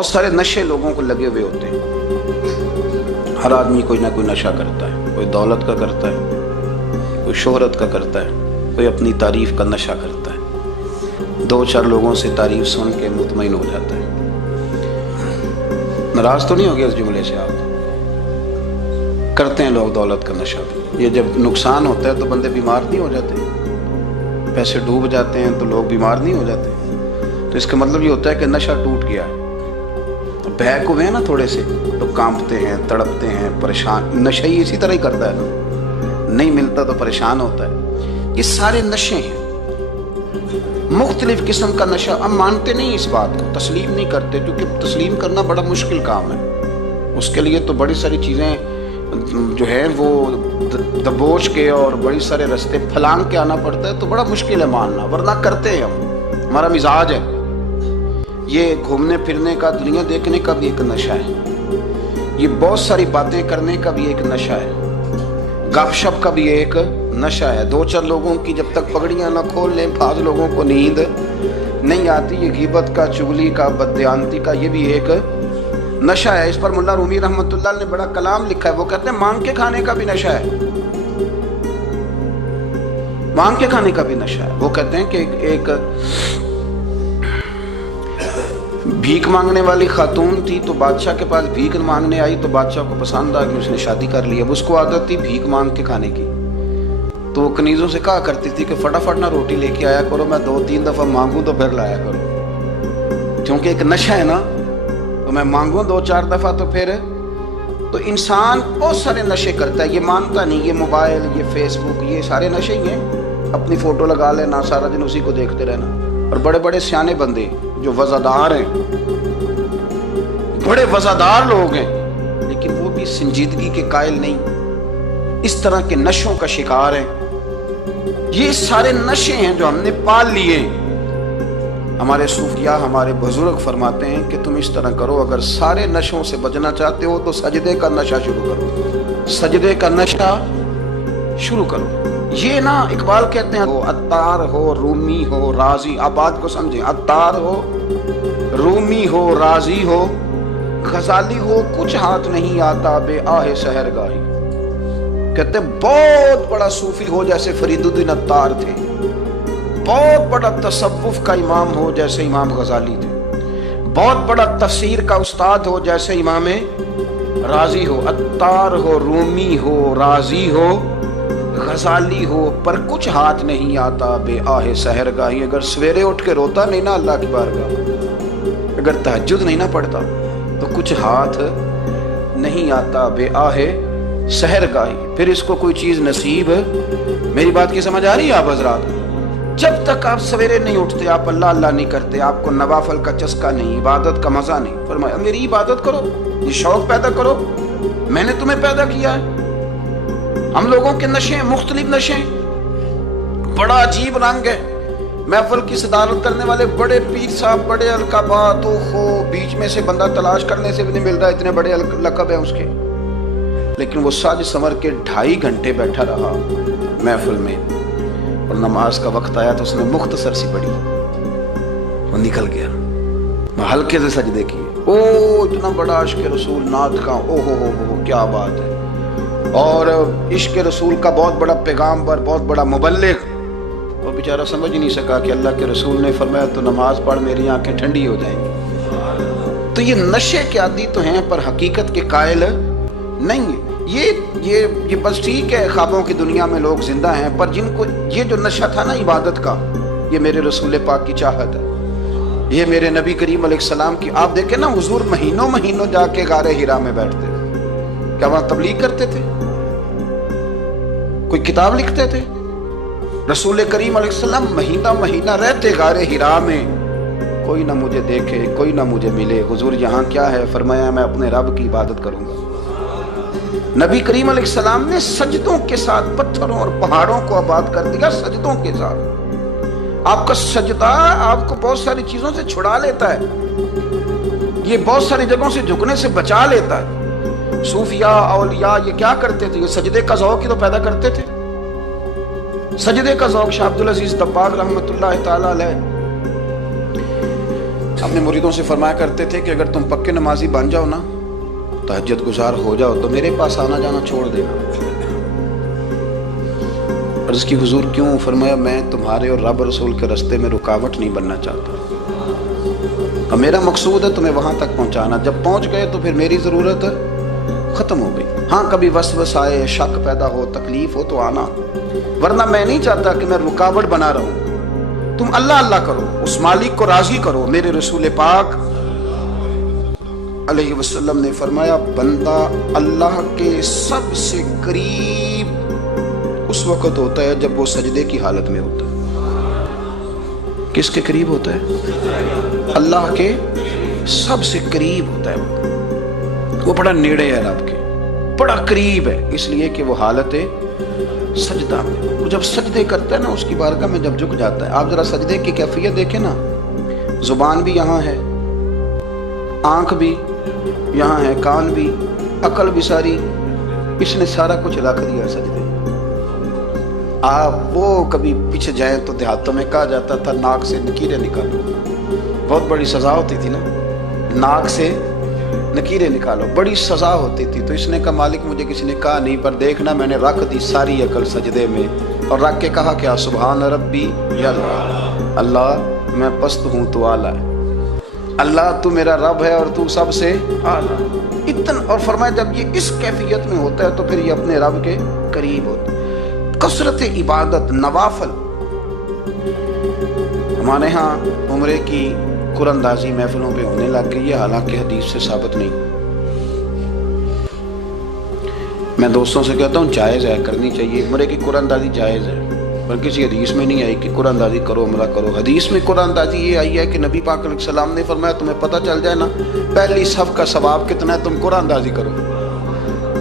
بہت سارے نشے لوگوں کو لگے ہوئے ہوتے ہیں. ہر آدمی کوئی نہ کوئی نشہ کرتا ہے. کوئی دولت کا کرتا ہے, کوئی شہرت کا کرتا ہے, کوئی اپنی تعریف کا نشہ کرتا ہے. دو چار لوگوں سے تعریف سن کے مطمئن ہو جاتا ہے. ناراض تو نہیں ہو گیا اس جملے سے؟ آپ کرتے ہیں لوگ دولت کا نشہ. یہ جب نقصان ہوتا ہے تو بندے بیمار نہیں ہو جاتے؟ پیسے ڈوب جاتے ہیں تو لوگ بیمار نہیں ہو جاتے؟ تو اس کا مطلب یہ ہوتا ہے کہ نشہ ٹوٹ گیا ہے. بہک ہوئے ہیں نا تھوڑے سے تو کانپتے ہیں, تڑپتے ہیں, پریشان. نشہ ہی اسی طرح ہی کرتا ہے نا, نہیں ملتا تو پریشان ہوتا ہے. یہ سارے نشے ہیں, مختلف قسم کا نشہ. ہم مانتے نہیں اس بات کو, تسلیم نہیں کرتے, کیونکہ تسلیم کرنا بڑا مشکل کام ہے. اس کے لیے تو بڑی ساری چیزیں جو ہیں وہ دبوچ کے اور بڑی سارے رستے پھلانگ کے آنا پڑتا ہے. تو بڑا مشکل ہے ماننا, ورنہ کرتے ہیں ہم. ہمارا مزاج ہے. یہ گھومنے پھرنے کا, دنیا دیکھنے کا بھی ایک نشہ ہے. یہ بہت ساری باتیں کرنے کا بھی ایک نشہ ہے. گپ شپ کا بھی ایک نشہ ہے. دو چار لوگوں کی جب تک پگڑیاں نہ کھول لیں, بعض لوگوں کو نیند نہیں آتی. یہ غیبت کا, چغلی کا, بددیانتی کا یہ بھی ایک نشہ ہے. اس پر ملا رومی رحمۃ اللہ نے بڑا کلام لکھا ہے. وہ کہتے ہیں مانگ کے کھانے کا بھی نشہ ہے. مانگ کے کھانے کا بھی نشہ ہے. وہ کہتے ہیں کہ ایک بھیک مانگنے والی خاتون تھی, تو بادشاہ کے پاس بھیک مانگنے آئی, تو بادشاہ کو پسند آ کہ اس نے شادی کر لی. اب اس کو عادت تھی بھیک مانگ کے کھانے کی, تو وہ کنیزوں سے کہا کرتی تھی کہ فٹافٹ نہ روٹی لے کے آیا کرو, میں 2-3 دفعہ مانگوں تو پھر لایا کرو. کیونکہ ایک نشہ ہے نا, تو میں مانگوں 2-4 دفعہ تو پھر. تو انسان بہت سارے نشے کرتا ہے, یہ مانتا نہیں. یہ موبائل, یہ فیس بک, یہ سارے نشے ہی ہیں. اپنی فوٹو لگا لینا, سارا دن اسی کو دیکھتے رہنا. اور بڑے بڑے سیانے بندے جو وزادار ہیں, بڑے وزادار لوگ ہیں, لیکن وہ بھی سنجیدگی کے قائل نہیں, اس طرح کے نشوں کا شکار ہیں. یہ سارے نشے ہیں جو ہم نے پال لیے. ہمارے صوفیاء, ہمارے بزرگ فرماتے ہیں کہ تم اس طرح کرو, اگر سارے نشوں سے بچنا چاہتے ہو تو سجدے کا نشہ شروع کرو. سجدے کا نشہ شروع کرو. یہ نا اقبال کہتے ہیں, ہو عطار ہو, رومی ہو, رازی. آپ بات کو سمجھیں, عطار ہو, رومی ہو, رازی ہو, غزالی ہو, کچھ ہاتھ نہیں آتا بے آہ سحر گاہی. کہتے ہیں بہت بڑا صوفی ہو جیسے فرید الدین عطار تھے, بہت بڑا تصوف کا امام ہو جیسے امام غزالی تھے, بہت بڑا تفسیر کا استاد ہو جیسے امام رازی ہو. عطار ہو, رومی ہو, رازی ہو, غزالی ہو, پر کچھ ہاتھ نہیں آتا بے آہ سحر گاہی. اگر سویرے اٹھ کے روتا نہیں نا اللہ کی بارگاہ, اگر تہجد نہیں نہ پڑھتا, تو کچھ ہاتھ نہیں آتا بے آہ سحر گاہی. پھر اس کو کوئی چیز نصیب. میری بات کی سمجھ آ رہی ہے آپ حضرات؟ جب تک آپ سویرے نہیں اٹھتے, آپ اللہ اللہ نہیں کرتے, آپ کو نوافل کا چسکا نہیں, عبادت کا مزہ نہیں. فرمایا میری عبادت کرو, یہ شوق پیدا کرو, میں نے تمہیں پیدا کیا ہے. ہم لوگوں کے نشے, مختلف نشے, بڑا عجیب رنگ ہے. محفل کی صدارت کرنے والے بڑے پیر صاحب, بڑے القابات ہو, بیچ میں سے بندہ تلاش کرنے سے بھی نہیں مل رہا, اتنے بڑے لقب ہیں اس کے. لیکن وہ سج سنور کے 2.5 گھنٹے بیٹھا رہا محفل میں, اور نماز کا وقت آیا تو اس نے مختصر سی پڑھی, وہ نکل گیا. ہلکے سے سجدے کیے. او اتنا بڑا عشق رسول, نعت کا, او ہو کیا بات ہے. اور عشق رسول کا بہت بڑا پیغامبر, بہت بڑا مبلغ, وہ بیچارہ سمجھ نہیں سکا کہ اللہ کے رسول نے فرمایا تو نماز پڑھ, میری آنکھیں ٹھنڈی ہو جائیں گی. تو یہ نشے کے عادی تو ہیں, پر حقیقت کے قائل نہیں ہیں. یہ بس ٹھیک ہے, خوابوں کی دنیا میں لوگ زندہ ہیں, پر جن کو یہ جو نشہ تھا نا عبادت کا, یہ میرے رسول پاک کی چاہت ہے, یہ میرے نبی کریم علیہ السلام کی. آپ دیکھیں نا, حضور مہینوں جا کے غار حرا میں بیٹھتے. کیا وہاں تبلیغ کرتے تھے؟ کوئی کتاب لکھتے تھے؟ رسول کریم علیہ السلام مہینہ رہتے غار حرا میں. کوئی نہ مجھے دیکھے, کوئی نہ مجھے ملے. حضور یہاں کیا ہے؟ فرمایا میں اپنے رب کی عبادت کروں گا. نبی کریم علیہ السلام نے سجدوں کے ساتھ پتھروں اور پہاڑوں کو آباد کر دیا, سجدوں کے ساتھ. آپ کا سجدہ آپ کو بہت ساری چیزوں سے چھڑا لیتا ہے, یہ بہت ساری جگہوں سے جھکنے سے بچا لیتا ہے. صوفیاء, اولیاء یہ کیا کرتے تھے؟ یہ سجدے کا ذوق ہی تو پیدا کرتے تھے. سجدے کا ذوق. شاہ عبدالعزیز دباغ رحمۃ اللہ تعالی علیہ اپنے مریدوں سے فرمایا کرتے تھے کہ اگر تم پکے نمازی بن جاؤ نا، تہجد گزار ہو جاؤ، تو میرے پاس آنا جانا چھوڑ دینا۔ عرض کی حضور کیوں؟ فرمایا میں تمہارے اور رب رسول کے راستے میں رکاوٹ نہیں بننا چاہتا، اور میرا مقصود ہے تمہیں وہاں تک پہنچانا۔ جب پہنچ گئے تو پھر میری ضرورت ختم ہو گئی۔ ہاں کبھی وسوس آئے، شک پیدا ہو، تکلیف ہو تو آنا، ورنہ میں نہیں چاہتا کہ میں رکاوٹ بنا رہوں۔ تم اللہ اللہ کرو، اس مالک کو راضی کرو۔ میرے رسول پاک علیہ وسلم نے فرمایا بندہ اللہ کے سب سے قریب اس وقت ہوتا ہے جب وہ سجدے کی حالت میں ہوتا ہے۔ کس کے قریب ہوتا ہے؟ اللہ کے سب سے قریب ہوتا ہے، وہ بڑا نیڑے ہے رب کے، بڑا قریب ہے، اس لیے کہ وہ حالت سجدہ میں، وہ جب سجدے کرتا ہے نا اس کی بارگاہ میں جب جھک جاتا ہے۔ آپ ذرا سجدے کی کیفیت دیکھیں نا، زبان بھی یہاں ہے، آنکھ بھی یہاں ہے، کان بھی، عقل بھی ساری، اس نے سارا کچھ رکھ دیا سجدے۔ آپ وہ کبھی پیچھے جائیں تو دیہاتوں میں کہا جاتا تھا ناک سے نکیریں نکالو، بہت بڑی سزا ہوتی تھی نا، ناک سے نکیریں نکالو، بڑی سزا ہوتی تھی۔ تو اس نے کہا مالک مجھے کسی نے کہا نہیں، پر دیکھنا میں نے رکھ دی ساری عقل سجدے میں، اور رکھ کے کہا کیا؟ سبحان ربی یا اللہ، اللہ میں پست ہوں تو اعلیٰ ہے، اللہ تو میرا رب ہے اور تو سب سے اعلیٰ اتنا۔ اور فرمایا جب یہ اس کیفیت میں ہوتا ہے تو پھر یہ اپنے رب کے قریب ہوتا ہے۔ کثرت عبادت، نوافل۔ ہمارے ہاں عمرے کی قرآن اندازی محفلوں پہ ہونے لگ گئی ہے، حالانکہ حدیث سے ثابت نہیں۔ میں دوستوں سے کہتا ہوں جائز ہے، کرنی چاہیے، عمرے کی قرآن اندازی جائز ہے، پر کسی حدیث میں نہیں آئی کہ قرآن اندازی کرو عمرہ کرو۔ حدیث میں قرآن اندازی یہ آئی ہے کہ نبی پاک علیہ السلام نے فرمایا تمہیں پتہ چل جائے نا پہلی صف کا ثواب کتنا ہے، تم قرآن اندازی کرو۔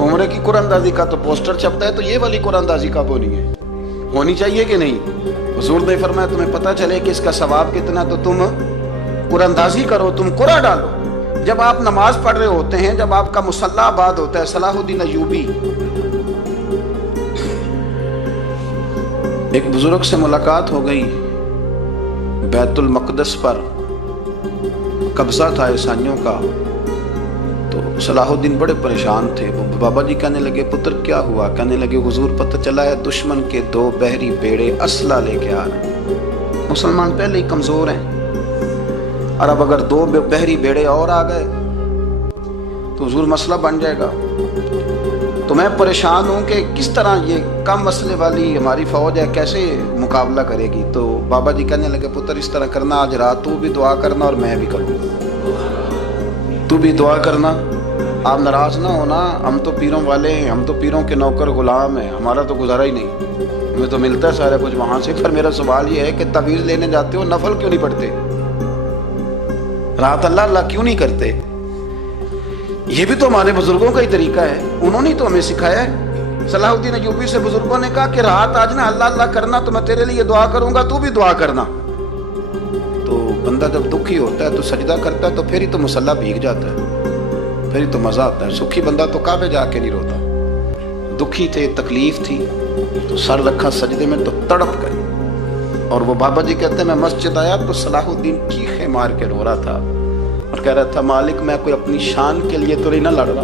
عمرے کی قرآن اندازی کا تو پوسٹر چھپتا ہے، تو یہ والی قرآن اندازی کب ہونی ہے؟ ہونی چاہیے کہ نہیں؟ حضور نے فرمایا تمہیں پتہ چلے کہ اس کا ثواب کتنا، تو تم قرآن اندازی کرو، تم قرآن ڈالو۔ جب آپ نماز پڑھ رہے ہوتے ہیں، جب آپ کا مصلی آباد ہوتا ہے، صلاح الدین ایوبی ایک بزرگ سے ملاقات ہو گئی، بیت المقدس پر قبضہ تھا عیسائیوں کا، تو صلاح الدین بڑے پریشان تھے۔ وہ بابا جی کہنے لگے پتر کیا ہوا؟ کہنے لگے حضور پتہ چلا ہے دشمن کے 2 بحری بیڑے اسلحہ لے کے آ رہے ہیں، مسلمان پہلے ہی کمزور ہیں، اور اب اگر 2 بحری بیڑے اور آ گئے تو حضور مسئلہ بن جائے گا۔ تو میں پریشان ہوں کہ کس طرح یہ کم مسئلے والی ہماری فوج ہے کیسے مقابلہ کرے گی۔ تو بابا جی کہنے لگے پتر اس طرح کرنا، آج رات تو بھی دعا کرنا اور میں بھی کروں گا، تو بھی دعا کرنا، آپ ناراض نہ ہونا، ہم تو پیروں والے ہیں، ہم تو پیروں کے نوکر غلام ہیں، ہمارا تو گزارا ہی نہیں، ہمیں تو ملتا ہے سارا کچھ وہاں سے۔ پر میرا سوال یہ ہے کہ تعویذ لینے جاتے ہو نفل کیوں نہیں پڑھتے؟ رات اللہ اللہ کیوں نہیں کرتے؟ یہ بھی تو ہمارے بزرگوں کا ہی طریقہ ہے، انہوں نے تو ہمیں سکھایا ہے۔ صلاح الدین ایوبی سے بزرگوں نے کہا کہ رات آج نہ اللہ اللہ کرنا، تو میں تیرے لیے دعا کروں گا، تو بھی دعا کرنا۔ تو بندہ جب دکھی ہوتا ہے تو سجدہ کرتا ہے، تو پھر ہی تو مصلی بھیگ جاتا ہے، پھر ہی تو مزہ آتا ہے۔ سکھی بندہ تو کعبے جا کے نہیں روتا، دکھی تھے، تکلیف تھی، تو سر رکھا سجدے میں تو تڑپ گئے۔ اور وہ بابا جی کہتے ہیں میں مسجد آیا تو صلاح الدین چیخے مار کے رو رہا تھا اور کہہ رہا تھا مالک میں کوئی اپنی شان کے لیے تو نہیں نہ لڑ رہا،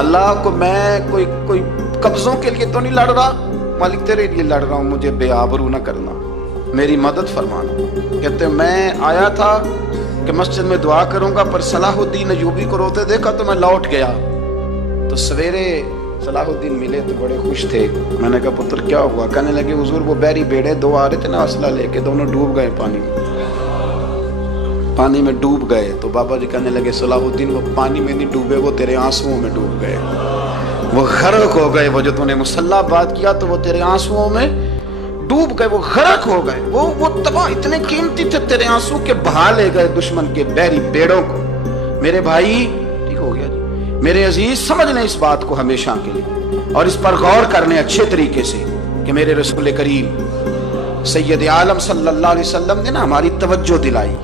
اللہ کو میں کوئی قبضوں کے لیے تو نہیں لڑ رہا، مالک تیرے لیے لڑ رہا ہوں، مجھے بے آبرو نہ کرنا، میری مدد فرمانا۔ کہتے ہیں میں آیا تھا کہ مسجد میں دعا کروں گا، پر صلاح الدین ایوبی کو روتے دیکھا تو میں لوٹ گیا۔ تو سویرے صلاح الدین ملے تو بڑے خوش تھے۔ میں نے کہا پتر کیا ہوا؟ کہنے لگے حضور وہ بحری بیڑے 2 آ رہے تھے نا اسلحہ لے کے، دونوں ڈوب گئے پانی میں ڈوب گئے۔ تو بابا جی کہنے لگے صلاح الدین وہ پانی میں نہیں ڈوبے، وہ تیرے آنسوؤں میں ڈوب گئے، وہ غرق ہو گئے، وہ جو تو نے مصلی بات کیا تو وہ تیرے آنسوؤں میں ڈوب گئے، وہ غرق ہو گئے، وہ تباہ، اتنے قیمتی تھے تیرے آنسو کے، بہا لے گئے دشمن کے بحری بیڑوں کو۔ میرے بھائی ٹھیک ہو گیا جی، میرے عزیز سمجھ لیں اس بات کو ہمیشہ کے لیے، اور اس پر غور کرنے اچھے طریقے سے کہ میرے رسول کریم سید عالم صلی اللہ علیہ وسلم نے نا ہماری توجہ دلائی،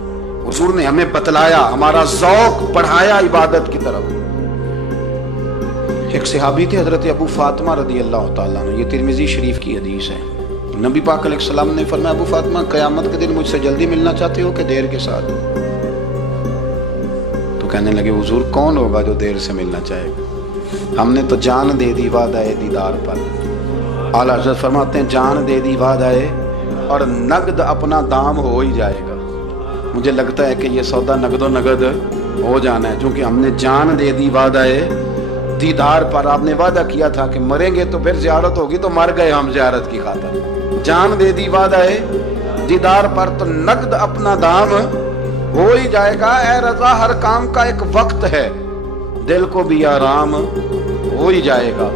حضور نے ہمیں بتلایا، ہمارا ذوق بڑھایا عبادت کی طرف۔ ایک صحابی تھے حضرت ابو فاطمہ رضی اللہ تعالیٰ عنہ، یہ ترمذی شریف کی حدیث ہے۔ نبی پاک علیہ السلام نے فرمایا ابو فاطمہ قیامت کے دن مجھ سے جلدی ملنا چاہتے ہو کہ دیر کے ساتھ؟ تو کہنے لگے حضور کون ہوگا جو دیر سے ملنا چاہے گا؟ ہم نے تو جان دے دی وعدہ دیدار پر۔ اعلیٰ حضرت فرماتے ہیں جان دے دی وعدہ اور نقد اپنا دام ہو ہی جائے گا۔ مجھے لگتا ہے کہ یہ سودا نقد و نقد ہو جانا ہے، چونکہ ہم نے جان دے دی وعدہ دیدار پر۔ آپ نے وعدہ کیا تھا کہ مریں گے تو پھر زیارت ہوگی، تو مر گئے ہم زیارت کی خاطر۔ جان دے دی وعدہ دیدار پر تو نقد اپنا دام ہو ہی جائے گا۔ اے رضا ہر کام کا ایک وقت ہے، دل کو بھی آرام ہو ہی جائے گا۔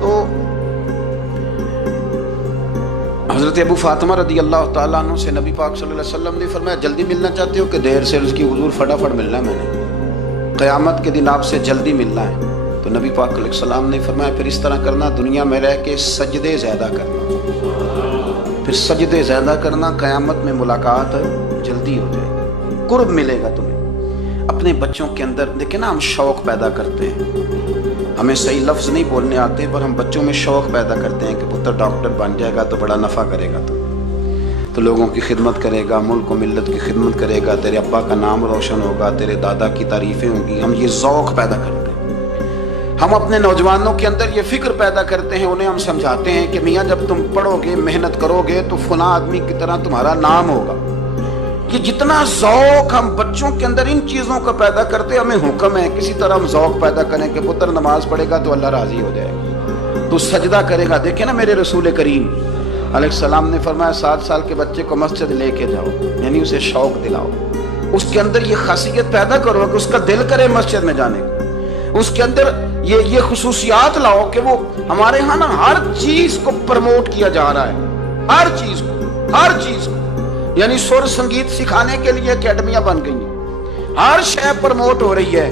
تو حضرت ابو فاطمہ رضی اللہ تعالیٰ عنہ سے نبی پاک صلی اللہ علیہ وسلم نے فرمایا جلدی ملنا چاہتے ہو کہ دیر سے؟ عرض کی حضور فٹافٹ ملنا ہے، میں نے قیامت کے دن آپ سے جلدی ملنا ہے۔ تو نبی پاک علیہ السلام نے فرمایا پھر اس طرح کرنا، دنیا میں رہ کے سجدے زیادہ کرنا، پھر سجدے زیادہ کرنا، قیامت میں ملاقات جلدی ہو جائے گی، قرب ملے گا تمہیں۔ اپنے بچوں کے اندر دیکھیں نا، ہم شوق پیدا کرتے ہیں، ہمیں صحیح لفظ نہیں بولنے آتے پر ہم بچوں میں شوق پیدا کرتے ہیں کہ پتر ڈاکٹر بن جائے گا تو بڑا نفع کرے گا، تو لوگوں کی خدمت کرے گا، ملک و ملت کی خدمت کرے گا، تیرے ابا کا نام روشن ہوگا، تیرے دادا کی تعریفیں ہوں گی۔ ہم یہ ذوق پیدا کرتے ہیں، ہم اپنے نوجوانوں کے اندر یہ فکر پیدا کرتے ہیں، انہیں ہم سمجھاتے ہیں کہ میاں جب تم پڑھو گے، محنت کرو گے تو فلاں آدمی کی طرح تمہارا نام ہوگا۔ یہ جتنا ذوق ہم بچوں کے اندر ان چیزوں کا پیدا کرتے ہیں، ہمیں حکم ہے کسی طرح ہم ذوق پیدا کریں کہ پتر نماز پڑھے گا تو اللہ راضی ہو جائے گا، تو سجدہ کرے گا۔ دیکھیں نا میرے رسول کریم علیہ السلام نے فرمایا 7 سال کے بچے کو مسجد لے کے جاؤ، یعنی اسے شوق دلاؤ، اس کے اندر یہ خاصیت پیدا کرو کہ اس کا دل کرے مسجد میں جانے کا، اس کے اندر یہ خصوصیات لاؤ کہ وہ ہمارے ہاں نا ہر چیز کو پروموٹ کیا جا رہا ہے، ہر چیز کو، یعنی سر سنگیت سکھانے کے لیے اکیڈمیاں بن گئی ہیں، ہر شے پروموٹ ہو رہی ہے،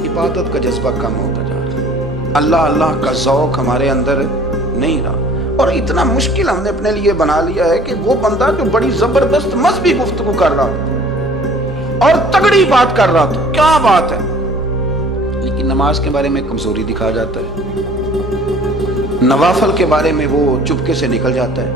عبادت کا جذبہ کم ہوتا جا رہا ہے، اللہ کا ذوق ہمارے اندر نہیں رہا۔ اور اتنا مشکل ہم نے اپنے لیے بنا لیا ہے کہ وہ بندہ جو بڑی زبردست مذہبی گفتگو کر رہا تھا اور تگڑی بات کر رہا تھا، کیا بات ہے، لیکن نماز کے بارے میں کمزوری دکھا جاتا ہے، نوافل کے بارے میں وہ چپکے سے نکل جاتا ہے،